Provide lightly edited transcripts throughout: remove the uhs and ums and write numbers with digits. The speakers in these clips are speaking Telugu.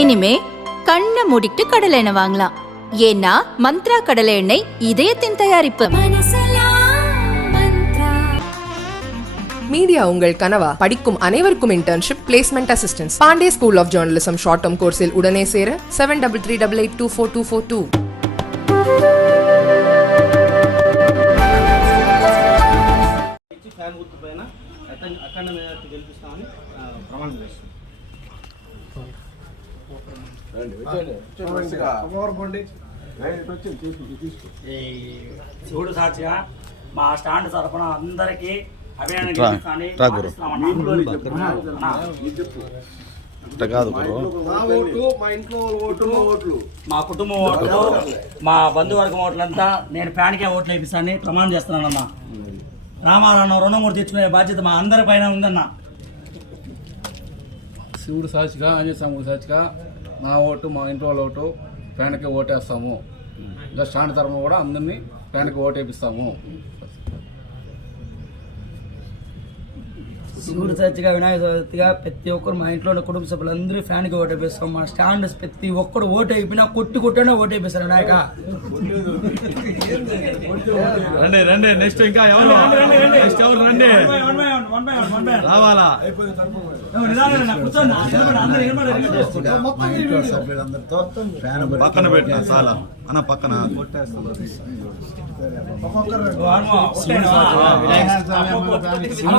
இனிமே கண்ணை மூடிட்டு கடலை எண்ணெய் வாங்கலாம். ஏன்னா மந்த்ரா கடலை எண்ணெய் இதயத்தின் தயாரிப்பு. மீடியா உங்கள் கனவா? படிக்கும் அனைவருக்கும் internship, placement assistance. Pandey school of journalism short term கோர்ஸில் உடனே சேர 7338824242. అఖండ మెజారిటీ గెలిపిస్తామని ప్రమాణం చేస్తాం. శివుడు సాక్షిగా మా స్టాండ్ తరఫున అందరికీ అభినందన గెలిపిస్తామని మా కుటుంబం ఓట్లు, మా బంధువర్గం ఓట్లంతా నేను ఫ్యాన్కే ఓట్లు వేపిస్తానని ప్రమాణం చేస్తున్నానమ్మా. రామారావు రుణమూర్తి తెచ్చుకునే బాధ్యత మా అందరి పైన ఉందన్న. శివుడు సాక్షిగా, ఆంజనేయ స్వామి సాక్షిగా నా ఓటు, మా ఇంటి వాళ్ళ ఓటు ఫ్యాన్కి ఓటేస్తాము. ఇంకా స్టాండ్ తరఫున కూడా అందరినీ ఫ్యాన్కి ఓటు వేపిస్తాము. శివుడు సాక్షిగా, వినాయక చవితిగా ప్రతి ఒక్కరు మా ఇంట్లో ఉన్న కుటుంబ సభ్యులందరూ ఫ్యాన్కి ఓటు వేపిస్తాం. మా స్టాండ్ ప్రతి ఒక్కరు ఓటు అయిపోయినా కొట్టినా ఓటు వేపిస్తారు వినాయక. రండి రండి, నెక్స్ట్ ఇంకా ఎవరు రండి, రావాలా? పక్కన పెట్టిన చాలా అన్న, పక్కన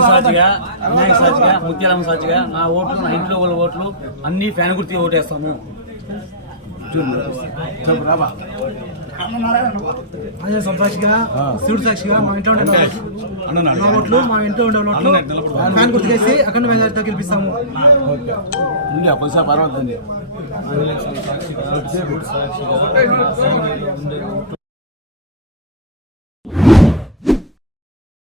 సాక్షిగా, వినాయక సాక్షిగా, ముత్యాలమ్మ సాక్షిగా నా ఓట్లు, నా ఇంట్లో వాళ్ళ ఓట్లు అన్ని ఫ్యాన్ గుర్తి ఓటేస్తాము. సాక్షిగా, శివుడు సాక్షిగా మా ఇంట్లో ఉండే ఓట్లు, మా ఇంట్లో ఉండే ఓట్లు ఫ్యాన్ గుర్తుకేసి అఖండ మెజారిటీతో గెలిపిస్తాము. పర్వాలేదు.